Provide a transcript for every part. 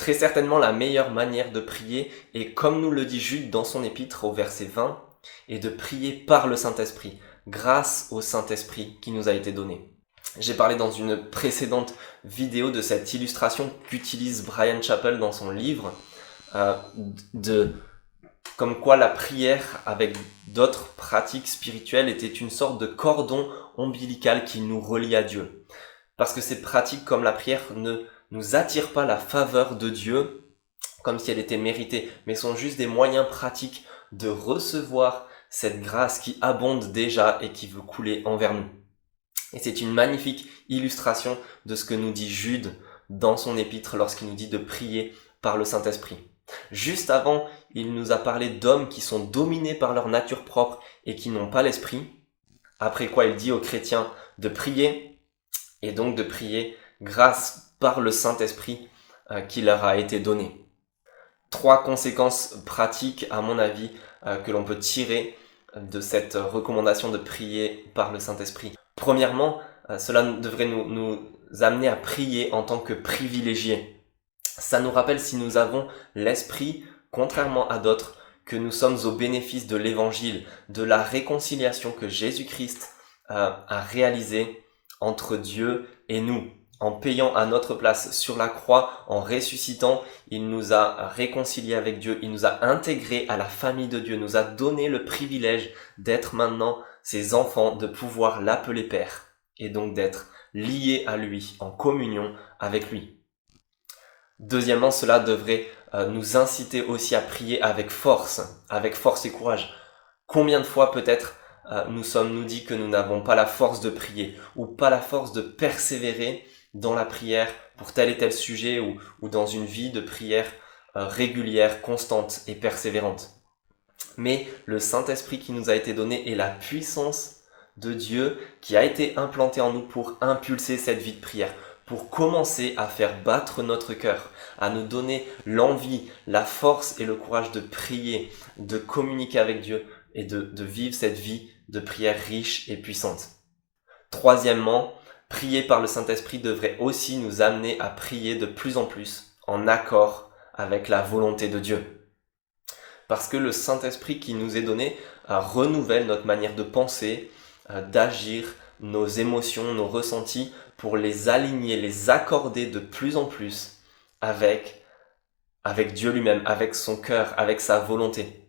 Très certainement la meilleure manière de prier est, comme nous le dit Jude dans son épître au verset 20, est de prier par le Saint-Esprit, grâce au Saint-Esprit qui nous a été donné. J'ai parlé dans une précédente vidéo de cette illustration qu'utilise Bryan Chapell dans son livre, de comme quoi la prière avec d'autres pratiques spirituelles était une sorte de cordon ombilical qui nous relie à Dieu. Parce que ces pratiques comme la prière ne nous attirent pas la faveur de Dieu comme si elle était méritée, mais sont juste des moyens pratiques de recevoir cette grâce qui abonde déjà et qui veut couler envers nous. Et c'est une magnifique illustration de ce que nous dit Jude dans son épître lorsqu'il nous dit de prier par le Saint-Esprit. Juste avant, il nous a parlé d'hommes qui sont dominés par leur nature propre et qui n'ont pas l'esprit. Après quoi il dit aux chrétiens de prier, et donc de prier grâce par le Saint-Esprit qui leur a été donné. 3 conséquences pratiques, à mon avis, que l'on peut tirer de cette recommandation de prier par le Saint-Esprit. Premièrement, cela devrait nous amener à prier en tant que privilégiés. Ça nous rappelle, si nous avons l'Esprit, contrairement à d'autres, que nous sommes au bénéfice de l'Évangile, de la réconciliation que Jésus-Christ a réalisée entre Dieu et nous. En payant à notre place sur la croix, en ressuscitant, il nous a réconciliés avec Dieu, il nous a intégrés à la famille de Dieu, nous a donné le privilège d'être maintenant ses enfants, de pouvoir l'appeler Père, et donc d'être liés à lui, en communion avec lui. Deuxièmement, cela devrait nous inciter aussi à prier avec force et courage. Combien de fois peut-être nous sommes-nous dit que nous n'avons pas la force de prier, ou pas la force de persévérer dans la prière pour tel et tel sujet, ou dans une vie de prière régulière, constante et persévérante. Mais le Saint-Esprit qui nous a été donné est la puissance de Dieu qui a été implantée en nous pour impulser cette vie de prière, pour commencer à faire battre notre cœur, à nous donner l'envie, la force et le courage de prier, de communiquer avec Dieu et de vivre cette vie de prière riche et puissante. Troisièmement, prier par le Saint-Esprit devrait aussi nous amener à prier de plus en plus en accord avec la volonté de Dieu. Parce que le Saint-Esprit qui nous est donné renouvelle notre manière de penser, d'agir, nos émotions, nos ressentis, pour les aligner, les accorder de plus en plus avec Dieu lui-même, avec son cœur, avec sa volonté.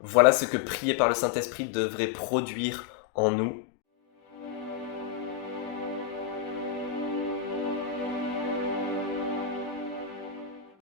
Voilà ce que prier par le Saint-Esprit devrait produire en nous